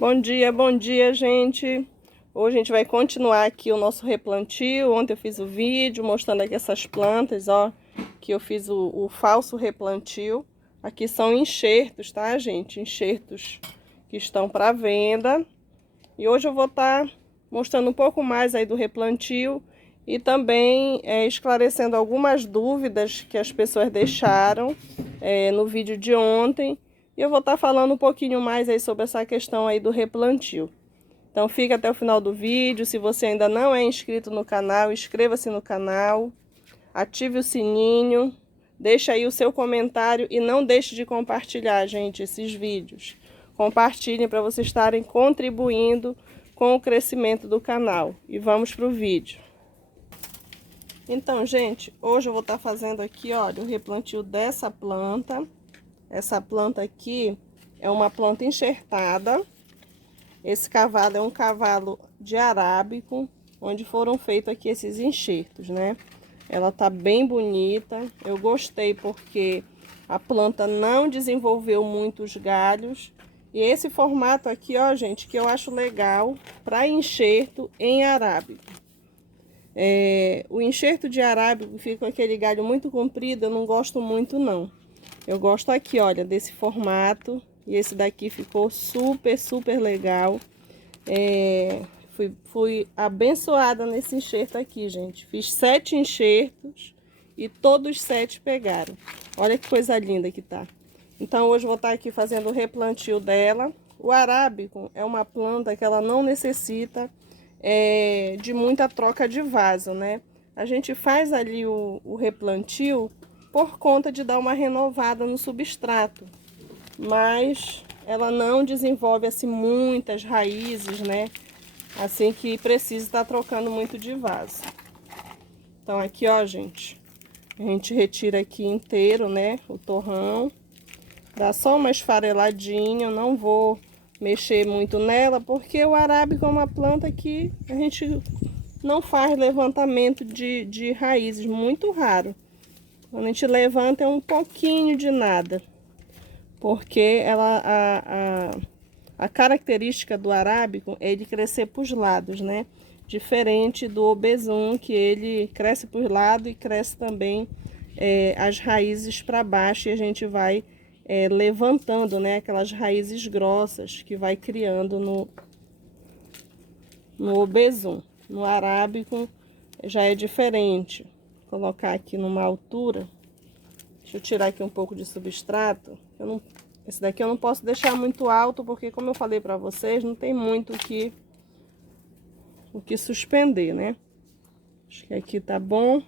Bom dia, gente. Hoje a gente vai continuar aqui o nosso replantio. Ontem eu fiz o vídeo mostrando aqui essas plantas, ó, que eu fiz o falso replantio. Aqui são enxertos, tá, gente? Enxertos que estão para venda. E hoje eu vou estar mostrando um pouco mais aí do replantio e também esclarecendo algumas dúvidas que as pessoas deixaram no vídeo de ontem. E eu vou estar falando um pouquinho mais aí sobre essa questão aí do replantio. Então fica até o final do vídeo. Se você ainda não é inscrito no canal, inscreva-se no canal, ative o sininho, deixa aí o seu comentário e não deixe de compartilhar, gente, esses vídeos. Compartilhem para vocês estarem contribuindo com o crescimento do canal. E vamos para o vídeo. Então, gente, hoje eu vou estar fazendo aqui, olha, o replantio dessa planta. Essa planta aqui é uma planta enxertada. Esse cavalo é um cavalo de arábico, onde foram feitos aqui esses enxertos, né? Ela tá bem bonita. Eu gostei porque a planta não desenvolveu muitos galhos. E esse formato aqui, ó, gente, que eu acho legal para enxerto em arábico. O enxerto de arábico fica com aquele galho muito comprido, eu não gosto muito, não. Eu gosto aqui, olha, desse formato. E esse daqui ficou super legal. Fui abençoada nesse enxerto aqui, gente. Fiz 7 enxertos e todos 7 pegaram. Olha que coisa linda que tá. Então, hoje eu vou estar aqui fazendo o replantio dela. O arábico é uma planta que ela não necessita de muita troca de vaso, né? A gente faz ali o replantio por conta de dar uma renovada no substrato, mas ela não desenvolve assim muitas raízes, né? Assim que precisa estar trocando muito de vaso. Então aqui, ó, gente, a gente retira aqui inteiro, né, o torrão. Dá só uma esfareladinha, eu não vou mexer muito nela, porque o arábico é uma planta que a gente não faz levantamento de raízes, muito raro. Quando a gente levanta é um pouquinho de nada, porque a característica do arábico é de crescer para os lados, né? Diferente do obesum, que ele cresce para os lados e cresce também as raízes para baixo, e a gente vai levantando, né? Aquelas raízes grossas que vai criando no obesum. No arábico já é diferente. Vou colocar aqui numa altura. Deixa eu tirar aqui um pouco de substrato. Esse daqui eu não posso deixar muito alto, porque como eu falei para vocês, não tem muito o que suspender, né? Acho que aqui tá bom.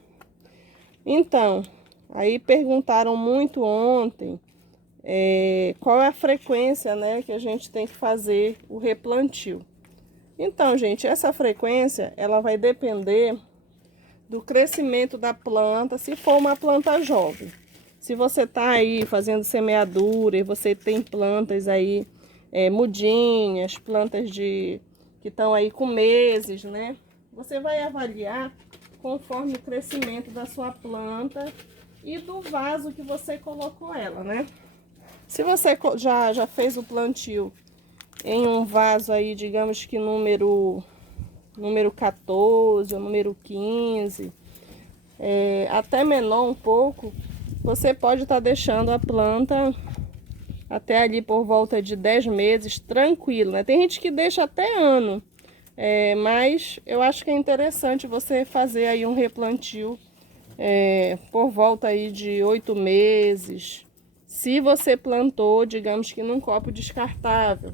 Então, aí perguntaram muito ontem qual é a frequência, né, que a gente tem que fazer o replantio. Então, gente, essa frequência, ela vai depender do crescimento da planta, se for uma planta jovem. Se você tá aí fazendo semeadura e você tem plantas aí mudinhas, plantas que estão aí com meses, né? Você vai avaliar conforme o crescimento da sua planta e do vaso que você colocou ela, né? Se você já fez o plantio em um vaso aí, digamos que número 14 ou número 15, até menor um pouco, você pode estar deixando a planta até ali por volta de 10 meses, tranquilo, né? Tem gente que deixa até ano, mas eu acho que é interessante você fazer aí um replantio por volta aí de 8 meses, se você plantou, digamos que num copo descartável.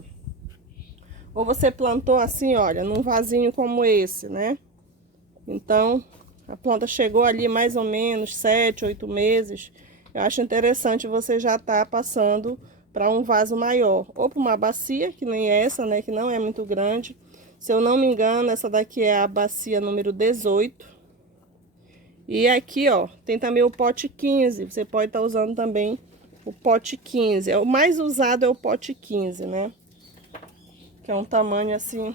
Ou você plantou assim, olha, num vasinho como esse, né? Então, a planta chegou ali mais ou menos 7, 8 meses. Eu acho interessante você já estar passando para um vaso maior. Ou para uma bacia, que nem essa, né? Que não é muito grande. Se eu não me engano, essa daqui é a bacia número 18. E aqui, ó, tem também o pote 15. Você pode estar usando também o pote 15. O mais usado é o pote 15, né? Que é um tamanho assim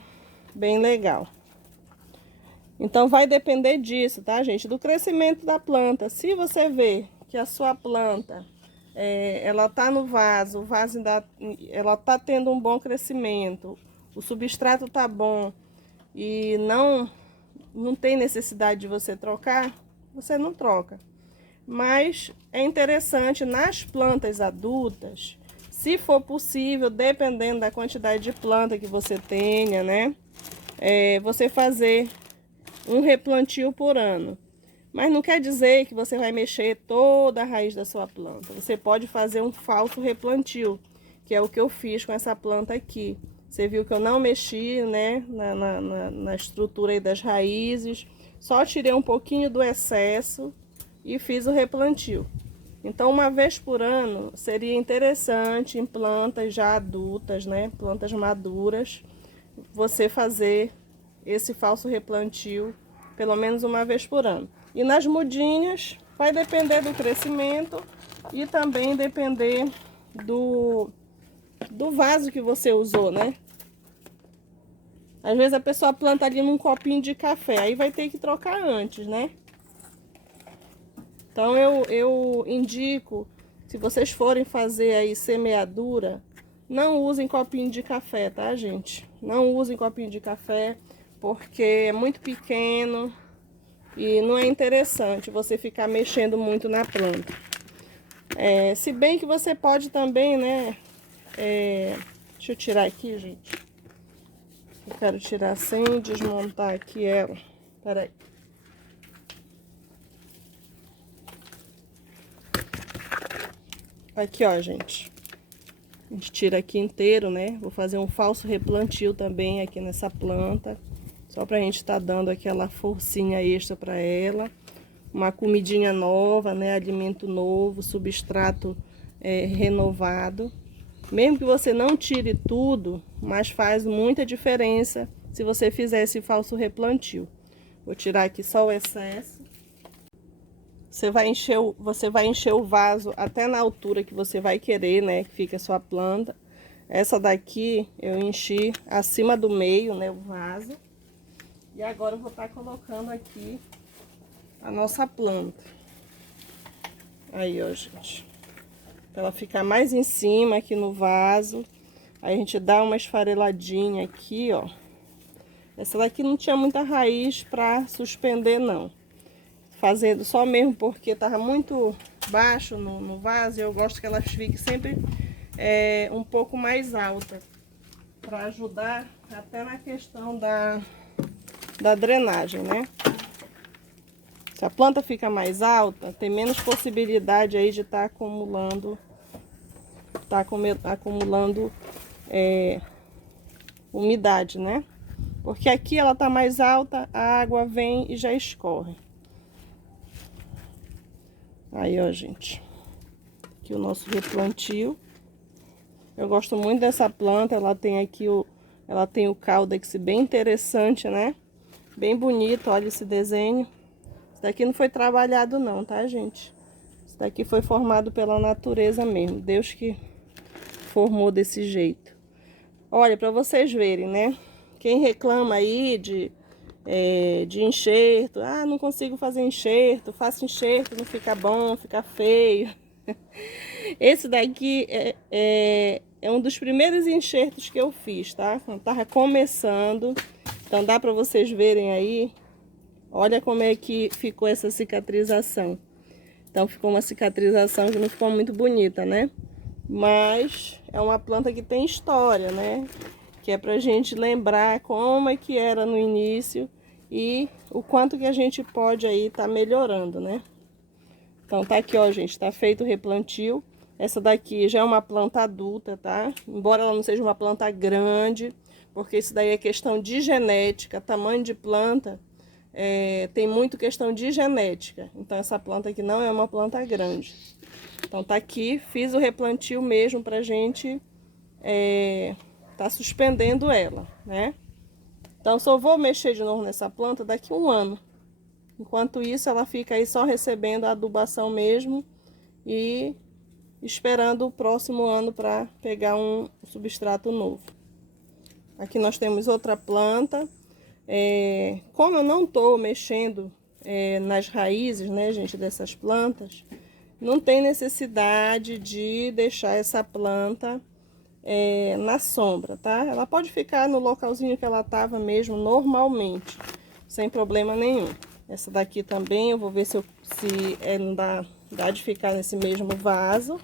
bem legal. Então vai depender disso, tá, gente? Do crescimento da planta. Se você vê que a sua planta ela tá no vaso, o vaso ainda, ela tá tendo um bom crescimento, o substrato tá bom e não tem necessidade de você trocar, você não troca. Mas é interessante nas plantas adultas, se for possível, dependendo da quantidade de planta que você tenha, né? Você fazer um replantio por ano. Mas não quer dizer que você vai mexer toda a raiz da sua planta. Você pode fazer um falso replantio, que é o que eu fiz com essa planta aqui. Você viu que eu não mexi, né, na estrutura aí das raízes, só tirei um pouquinho do excesso e fiz o replantio. Então, uma vez por ano, seria interessante em plantas já adultas, né, plantas maduras, você fazer esse falso replantio pelo menos uma vez por ano. E nas mudinhas, vai depender do crescimento e também depender do vaso que você usou, né? Às vezes a pessoa planta ali num copinho de café, aí vai ter que trocar antes, né? Então eu indico, se vocês forem fazer aí semeadura, não usem copinho de café, tá, gente? Não usem copinho de café, porque é muito pequeno e não é interessante você ficar mexendo muito na planta. Se bem que você pode também, né? Deixa eu tirar aqui, gente. Eu quero tirar sem desmontar aqui ela. Peraí. Aqui, ó, gente. A gente tira aqui inteiro, né? Vou fazer um falso replantio também aqui nessa planta. Só pra gente tá dando aquela forcinha extra pra ela. Uma comidinha nova, né? Alimento novo, substrato renovado. Mesmo que você não tire tudo, mas faz muita diferença se você fizer esse falso replantio. Vou tirar aqui só o excesso. Você vai encher o vaso até na altura que você vai querer, né? Que fica a sua planta. Essa daqui eu enchi acima do meio, né? O vaso. E agora eu vou estar colocando aqui a nossa planta. Aí, ó, gente. Pra ela ficar mais em cima aqui no vaso. Aí a gente dá uma esfareladinha aqui, ó. Essa daqui não tinha muita raiz pra suspender, não. Fazendo só mesmo porque tava muito baixo no vaso. E eu gosto que elas fiquem sempre um pouco mais alta. Pra ajudar até na questão da drenagem, né? Se a planta fica mais alta, tem menos possibilidade aí de estar acumulando umidade, né? Porque aqui ela tá mais alta, a água vem e já escorre. Aí, ó, gente. Aqui o nosso replantio. Eu gosto muito dessa planta, ela tem aqui ela tem o caudex bem interessante, né? Bem bonito, olha esse desenho. Isso daqui não foi trabalhado não, tá, gente? Isso daqui foi formado pela natureza mesmo. Deus que formou desse jeito. Olha, pra vocês verem, né? Quem reclama aí de enxerto, não consigo fazer enxerto, faço enxerto, não fica bom, fica feio. Esse daqui é um dos primeiros enxertos que eu fiz, tá? Quando tava começando. Então dá pra vocês verem aí. Olha como é que ficou essa cicatrização. Então ficou uma cicatrização que não ficou muito bonita, né? Mas é uma planta que tem história, né? Que é pra gente lembrar como é que era no início e o quanto que a gente pode aí tá melhorando, né? Então tá aqui, ó, gente, tá feito o replantio. Essa daqui já é uma planta adulta, tá? Embora ela não seja uma planta grande, porque isso daí é questão de genética, tamanho de planta, tem muito questão de genética. Então essa planta aqui não é uma planta grande. Então tá aqui, fiz o replantio mesmo pra gente tá suspendendo ela, né? Então só vou mexer de novo nessa planta daqui a um ano. Enquanto isso ela fica aí só recebendo a adubação mesmo e esperando o próximo ano para pegar um substrato novo. Aqui nós temos outra planta. Como eu não tô mexendo nas raízes, né, gente, dessas plantas, não tem necessidade de deixar essa planta na sombra, tá? Ela pode ficar no localzinho que ela tava mesmo normalmente, sem problema nenhum. Essa daqui também eu vou ver se não dá de ficar nesse mesmo vaso.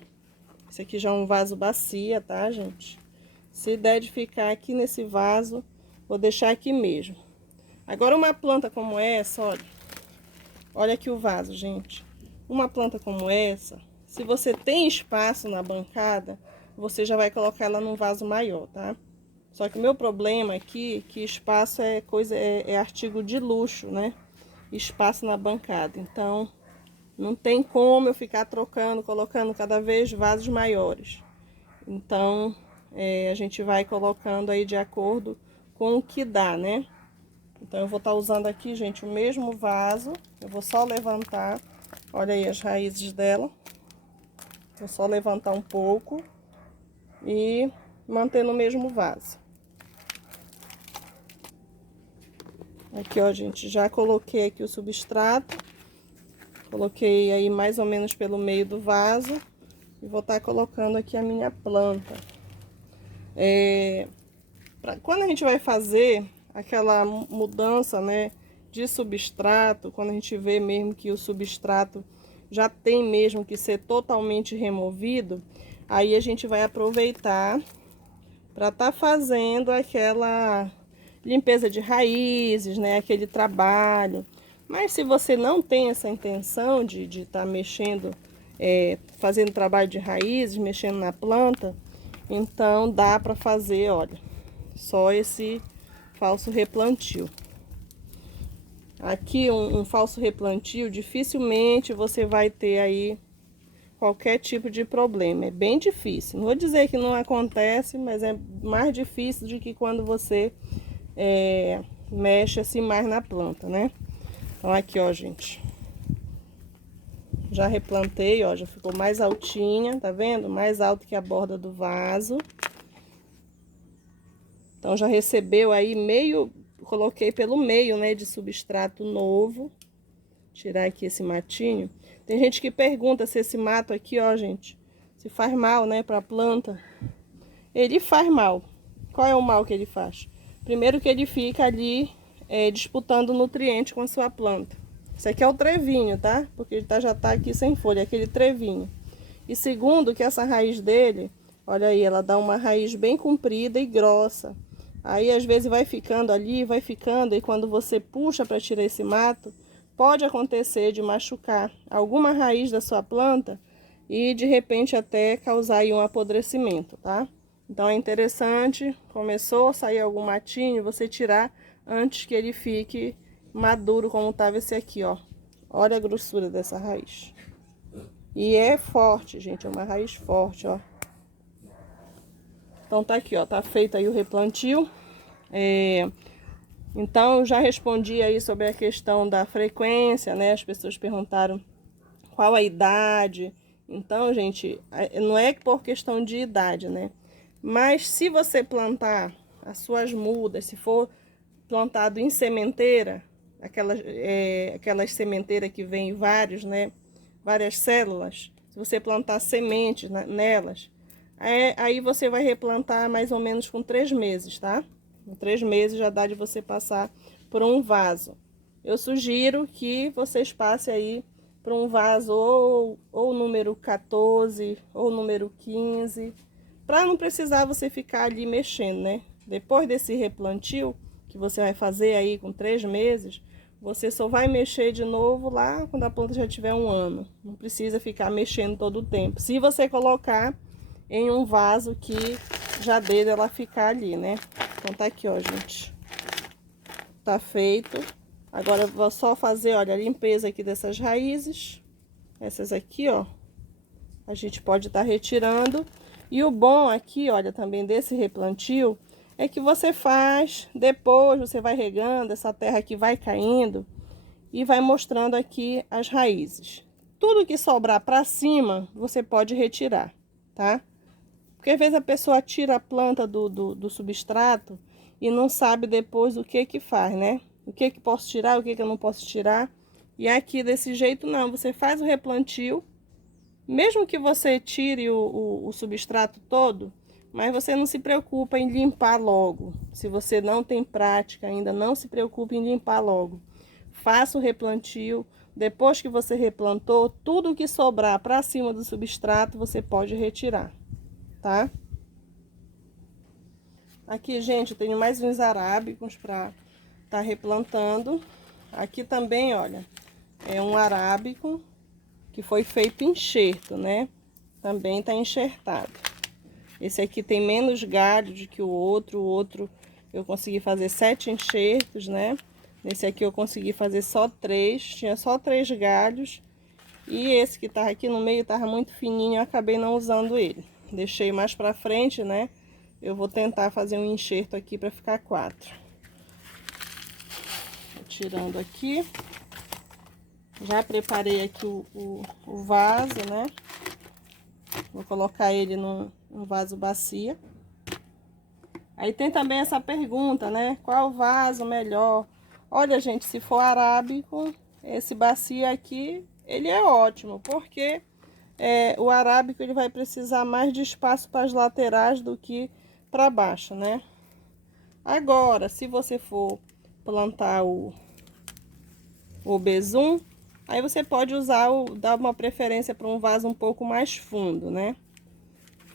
Esse aqui já é um vaso bacia, tá, gente? Se der de ficar aqui nesse vaso, vou deixar aqui mesmo. Agora, uma planta como essa, olha. Olha aqui o vaso, gente. Uma planta como essa, se você tem espaço na bancada, você já vai colocar ela num vaso maior, tá? Só que o meu problema aqui, que espaço é artigo de luxo, né? Espaço na bancada. Então, não tem como eu ficar trocando, colocando cada vez vasos maiores. Então, a gente vai colocando aí de acordo com o que dá, né? Então, eu vou estar usando aqui, gente, o mesmo vaso. Eu vou só levantar, olha aí as raízes dela. Vou só levantar um pouco e manter no mesmo vaso. Aqui, ó, gente, já coloquei aqui o substrato. Coloquei aí mais ou menos pelo meio do vaso. E vou estar colocando aqui a minha planta. Quando a gente vai fazer aquela mudança, né, de substrato, quando a gente vê mesmo que o substrato já tem mesmo que ser totalmente removido, aí a gente vai aproveitar para estar fazendo aquela limpeza de raízes, né, aquele trabalho. Mas se você não tem essa intenção de estar mexendo, fazendo trabalho de raízes, mexendo na planta, então dá para fazer, olha, só esse falso replantio. Aqui um falso replantio, dificilmente você vai ter aí qualquer tipo de problema. É bem difícil. Não vou dizer que não acontece, mas é mais difícil do que quando você mexe assim mais na planta, né? Então aqui, ó, gente. Já replantei, ó, já ficou mais altinha, tá vendo? Mais alto que a borda do vaso. Então, já recebeu aí meio, coloquei pelo meio, né, de substrato novo. Tirar aqui esse matinho. Tem gente que pergunta se esse mato aqui, ó, gente, se faz mal, né, pra planta. Ele faz mal. Qual é o mal que ele faz? Primeiro que ele fica ali disputando nutriente com a sua planta. Isso aqui é o trevinho, tá? Porque ele já tá aqui sem folha, aquele trevinho. E segundo que essa raiz dele, olha aí, ela dá uma raiz bem comprida e grossa. Aí, às vezes, vai ficando ali, vai ficando, e quando você puxa para tirar esse mato, pode acontecer de machucar alguma raiz da sua planta e, de repente, até causar aí um apodrecimento, tá? Então, é interessante, começou a sair algum matinho, você tirar antes que ele fique maduro, como estava esse aqui, ó. Olha a grossura dessa raiz. E é forte, gente, é uma raiz forte, ó. Então, tá aqui, ó, tá feito aí o replantio. Então, eu já respondi aí sobre a questão da frequência, né? As pessoas perguntaram qual a idade. Então, gente, não é por questão de idade, né? Mas se você plantar as suas mudas, se for plantado em sementeira, aquelas sementeiras que vem vários, né? Várias células. Se você plantar sementes nelas, aí você vai replantar mais ou menos com 3 meses, tá? Com 3 meses já dá de você passar por um vaso. Eu sugiro que vocês passem aí por um vaso ou número 14 ou número 15, para não precisar você ficar ali mexendo, né? Depois desse replantio que você vai fazer aí com 3 meses, você só vai mexer de novo lá quando a planta já tiver 1 ano. Não precisa ficar mexendo todo o tempo. Se você colocar em um vaso que já dê ela ficar ali, né? Então tá aqui, ó, gente. Tá feito. Agora eu vou só fazer, olha, a limpeza aqui dessas raízes. Essas aqui, ó, a gente pode estar retirando. E o bom aqui, olha, também desse replantio, é que você faz, depois você vai regando, essa terra aqui vai caindo e vai mostrando aqui as raízes. Tudo que sobrar pra cima, você pode retirar, tá? Porque às vezes a pessoa tira a planta do substrato e não sabe depois o que faz, né? O que posso tirar, o que eu não posso tirar. E aqui desse jeito não, você faz o replantio Mesmo que você tire o substrato todo, mas você não se preocupa em limpar logo. Se você não tem prática ainda, não se preocupe em limpar logo. Faça o replantio. Depois que você replantou, tudo que sobrar para cima do substrato, você pode retirar, tá? Aqui, gente, eu tenho mais uns arábicos para tá replantando. Aqui também, olha, é um arábico que foi feito enxerto, né? Também tá enxertado. Esse aqui tem menos galho do que o outro eu consegui fazer 7 enxertos, né? Nesse aqui eu consegui fazer só 3, tinha só 3 galhos. E esse que tava aqui no meio tava muito fininho, eu acabei não usando ele. Deixei mais pra frente, né? Eu vou tentar fazer um enxerto aqui pra ficar 4. Tô tirando aqui. Já preparei aqui o vaso, né? Vou colocar ele no vaso bacia. Aí tem também essa pergunta, né? Qual vaso melhor? Olha, gente, se for arábico, esse bacia aqui, ele é ótimo, porque o arábico ele vai precisar mais de espaço para as laterais do que para baixo, né? Agora, se você for plantar o besum, aí você pode usar dar uma preferência para um vaso um pouco mais fundo, né?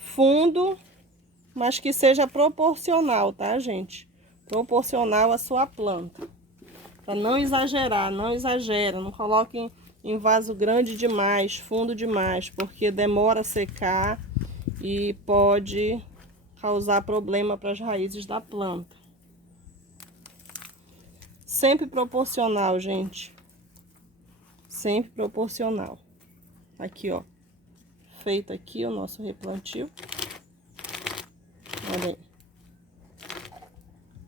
Fundo, mas que seja proporcional, tá, gente? Proporcional à sua planta. Para não exagerar, não exagera, não coloque em vaso grande demais, fundo demais, porque demora a secar e pode causar problema para as raízes da planta. Sempre proporcional, gente. Sempre proporcional. Aqui, ó. Feito aqui o nosso replantio. Olha aí.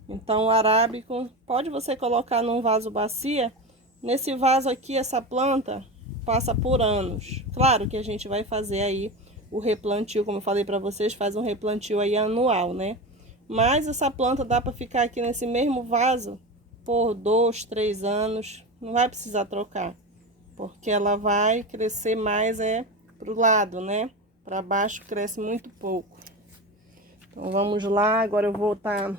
Então, o arábico, pode você colocar num vaso bacia. Nesse vaso aqui, essa planta passa por anos. Claro que a gente vai fazer aí o replantio, como eu falei para vocês, faz um replantio aí anual, né? Mas essa planta dá para ficar aqui nesse mesmo vaso por 2, 3 anos. Não vai precisar trocar, porque ela vai crescer mais pro lado, né? Para baixo cresce muito pouco. Então, vamos lá. Agora eu vou estar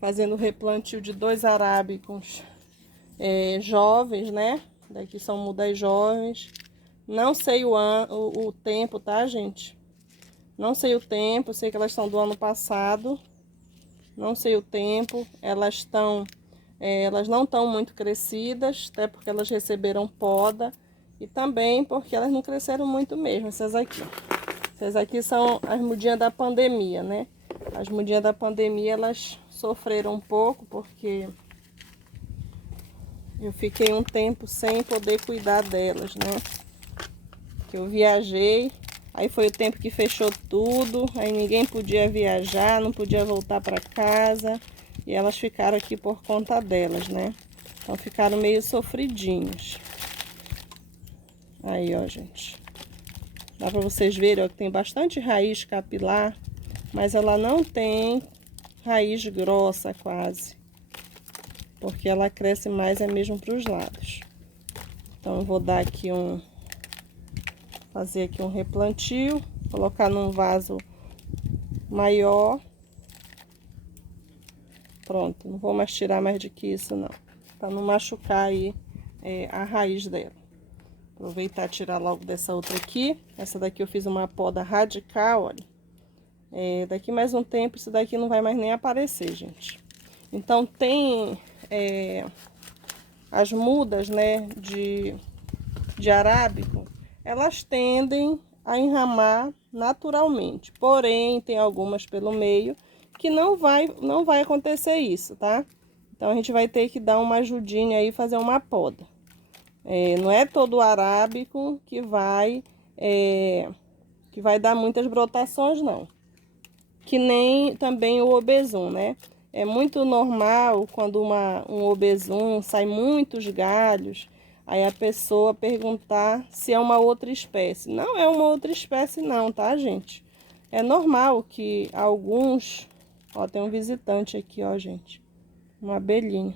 fazendo o replantio de 2 arábicos jovens, né? Daqui são mudas jovens. Não sei o tempo, tá, gente? Não sei o tempo, sei que elas são do ano passado. Não sei o tempo. Elas não estão muito crescidas, até porque elas receberam poda. E também porque elas não cresceram muito mesmo, essas aqui. Essas aqui são as mudinhas da pandemia, né? As mudinhas da pandemia, elas sofreram um pouco, porque eu fiquei um tempo sem poder cuidar delas, né? Que eu viajei, aí foi o tempo que fechou tudo, aí ninguém podia viajar, não podia voltar para casa, e elas ficaram aqui por conta delas, né? Então ficaram meio sofridinhos. Aí, ó, gente. Dá para vocês verem, ó, que tem bastante raiz capilar, mas ela não tem raiz grossa quase, porque ela cresce mais mesmo para os lados. Então eu vou dar aqui fazer aqui um replantio, colocar num vaso maior. Pronto, não vou mais tirar mais do que isso não, para não machucar aí a raiz dela. Aproveitar e tirar logo dessa outra aqui. Essa daqui eu fiz uma poda radical, olha. Daqui mais um tempo, isso daqui não vai mais nem aparecer, gente. Então, tem as mudas, né, de arábico, elas tendem a enramar naturalmente. Porém, tem algumas pelo meio que não vai acontecer isso, tá? Então, a gente vai ter que dar uma ajudinha aí, fazer uma poda. Não é todo o arábico que vai dar muitas brotações, não. Que nem também o obesum, né? É muito normal quando um obesum sai muitos galhos, aí a pessoa perguntar se é uma outra espécie. Não é uma outra espécie não, tá, gente? É normal que alguns... Ó, tem um visitante aqui, ó, gente. Uma abelhinha.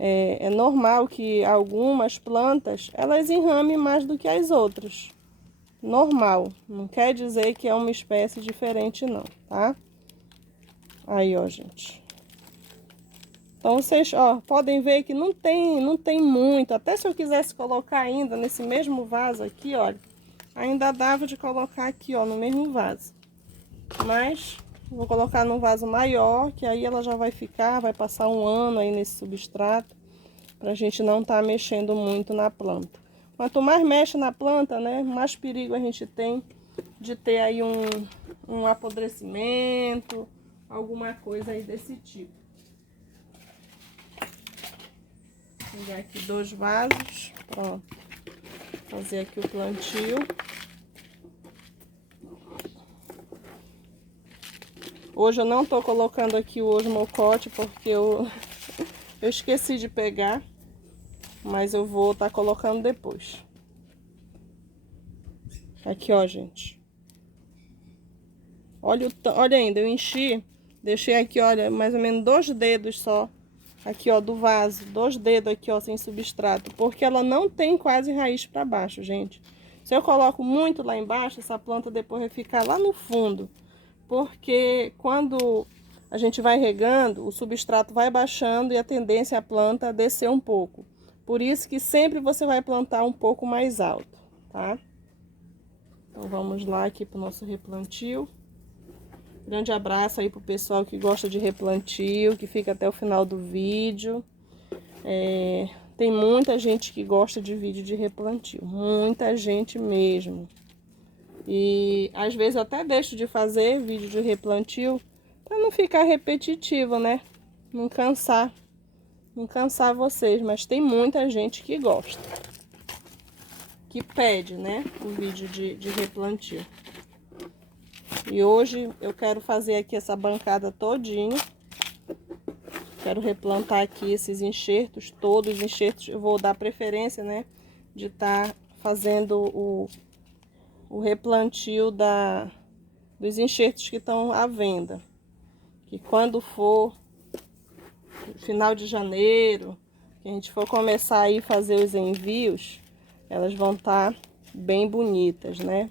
É normal que algumas plantas, elas enramem mais do que as outras. normal. Não quer dizer que é uma espécie diferente não, tá? Aí, ó, gente. Então, vocês, ó, podem ver que não tem muito. Até se eu quisesse colocar ainda nesse mesmo vaso aqui, olha, ainda dava de colocar aqui, ó, no mesmo vaso. Mas vou colocar num vaso maior, que aí ela já vai ficar, vai passar um ano aí nesse substrato, pra gente não tá mexendo muito na planta. Quanto mais mexe na planta, né, mais perigo a gente tem de ter aí um apodrecimento, alguma coisa aí desse tipo. Vou pegar aqui 2 vasos, pronto. Fazer aqui o plantio. Hoje eu não tô colocando aqui o osmocote porque eu esqueci de pegar, mas eu vou estar colocando depois. Aqui, ó, gente. Olha ainda, eu enchi, deixei aqui, olha, mais ou menos 2 dedos só. Aqui, ó, do vaso, 2 dedos aqui, ó, sem substrato, porque ela não tem quase raiz para baixo, gente. Se eu coloco muito lá embaixo, essa planta depois vai ficar lá no fundo, porque quando a gente vai regando, o substrato vai baixando e a tendência é a planta descer um pouco. Por isso que sempre você vai plantar um pouco mais alto, tá? Então, vamos lá aqui pro nosso replantio. Grande abraço aí pro pessoal que gosta de replantio, que fica até o final do vídeo. Tem muita gente que gosta de vídeo de replantio, muita gente mesmo. E às vezes eu até deixo de fazer vídeo de replantio para não ficar repetitivo, né? Não cansar vocês, mas tem muita gente que gosta, que pede, né, o vídeo de replantio. E hoje eu quero fazer aqui essa bancada todinha. Quero replantar aqui esses enxertos, todos os enxertos. Eu vou dar preferência, né, de estar fazendo o replantio dos enxertos que estão à venda. Que quando for final de janeiro, que a gente for começar aí fazer os envios, elas vão estar bem bonitas, né?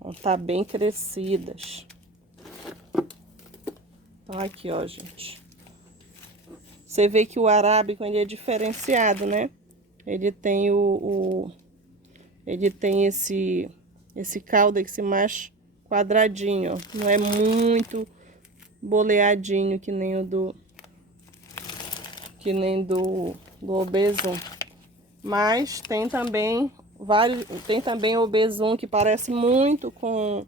Vão estar bem crescidas. Então, aqui, ó, gente. Você vê que o arábico, ele é diferenciado, né? Ele tem ele tem esse caudex mais quadradinho, ó. Não é muito boleadinho que nem do obesum. Mas tem também obesum que parece muito com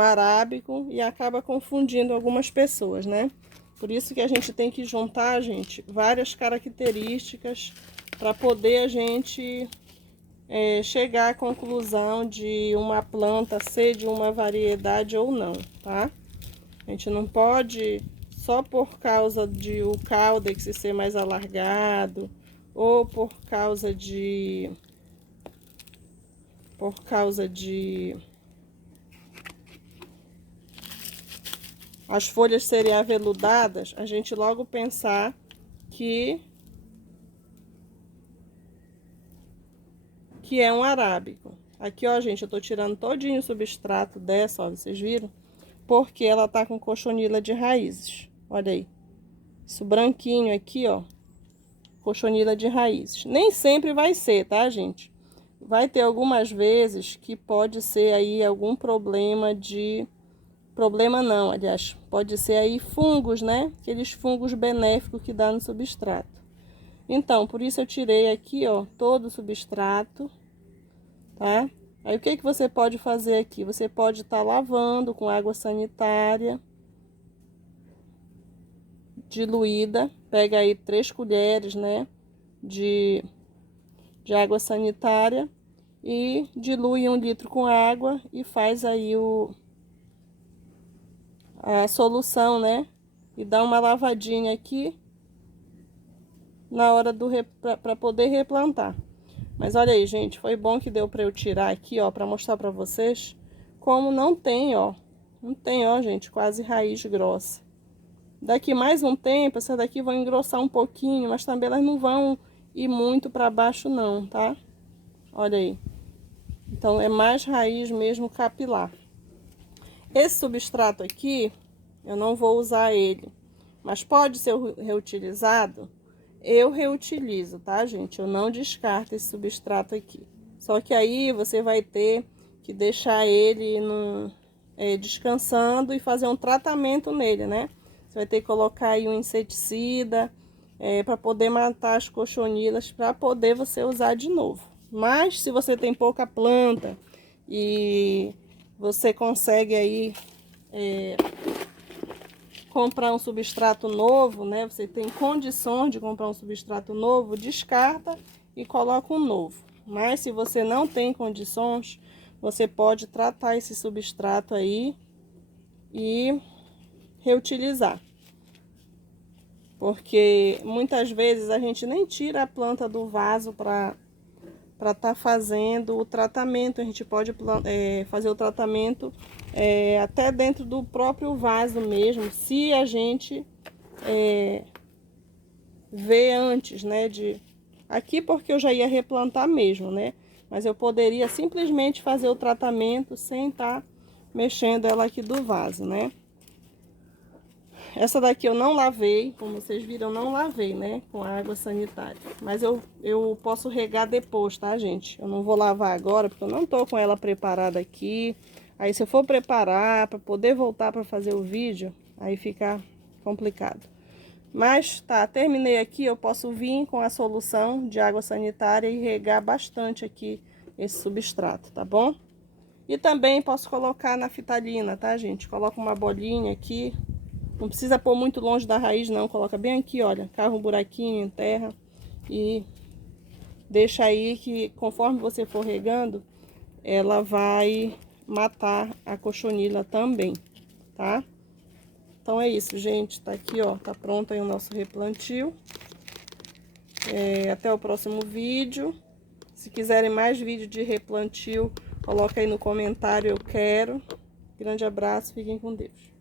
arábico e acaba confundindo algumas pessoas, né? Por isso que a gente tem que juntar, gente, várias características para poder a gente chegar à conclusão de uma planta ser de uma variedade ou não, tá? A gente não pode, só por causa de o caudex ser mais alargado, ou por causa de as folhas serem aveludadas, a gente logo pensar que é um arábico. Aqui, ó, gente, eu tô tirando todinho o substrato dessa, ó, vocês viram? Porque ela tá com cochonila de raízes. Olha aí. Isso branquinho aqui, ó, cochonila de raízes. Nem sempre vai ser, tá, gente? Vai ter algumas vezes que pode ser aí algum problema de... Problema não, aliás, pode ser aí fungos, né? Aqueles fungos benéficos que dá no substrato. Então, por isso eu tirei aqui, ó, todo o substrato, tá? Aí, o que você pode fazer aqui? Você pode estar lavando com água sanitária diluída. Pega aí 3 colheres, né, de água sanitária e dilui 1 litro com água e faz aí a solução, né? E dá uma lavadinha aqui na hora para poder replantar. Mas olha aí, gente, foi bom que deu para eu tirar aqui, ó, para mostrar para vocês como não tem, ó, gente, quase raiz grossa. Daqui mais um tempo, essas daqui vão engrossar um pouquinho, mas também elas não vão ir muito para baixo não, tá? Olha aí. Então, é mais raiz mesmo capilar. Esse substrato aqui, eu não vou usar ele, mas pode ser reutilizado. Eu reutilizo, tá, gente? Eu não descarto esse substrato aqui. Só que aí você vai ter que deixar ele descansando e fazer um tratamento nele, né? Você vai ter que colocar aí um inseticida para poder matar as cochonilas, para poder você usar de novo. Mas se você tem pouca planta e você consegue aí comprar um substrato novo, né? Você tem condições de comprar um substrato novo, descarta e coloca um novo. Mas se você não tem condições, você pode tratar esse substrato aí e reutilizar. Porque muitas vezes a gente nem tira a planta do vaso para estar fazendo o tratamento. A gente pode fazer o tratamento até dentro do próprio vaso mesmo, se a gente vê antes, né? Aqui porque eu já ia replantar mesmo, né? Mas eu poderia simplesmente fazer o tratamento sem estar mexendo ela aqui do vaso, né? Essa daqui eu não lavei, como vocês viram, eu não lavei, né? Com água sanitária. Mas eu posso regar depois, tá, gente? Eu não vou lavar agora, porque eu não tô com ela preparada aqui. Aí se eu for preparar para poder voltar para fazer o vídeo, aí fica complicado. Mas tá, terminei aqui, eu posso vir com a solução de água sanitária e regar bastante aqui esse substrato, tá bom? E também posso colocar na fitalina, tá, gente? Coloca uma bolinha aqui. Não precisa pôr muito longe da raiz, não. Coloca bem aqui, olha. Cava um buraquinho em terra e deixa aí que conforme você for regando, ela vai matar a cochonila também, tá? Então é isso, gente. Tá aqui, ó. Tá pronto aí o nosso replantio. Até o próximo vídeo. Se quiserem mais vídeo de replantio, coloca aí no comentário, eu quero. Grande abraço, fiquem com Deus.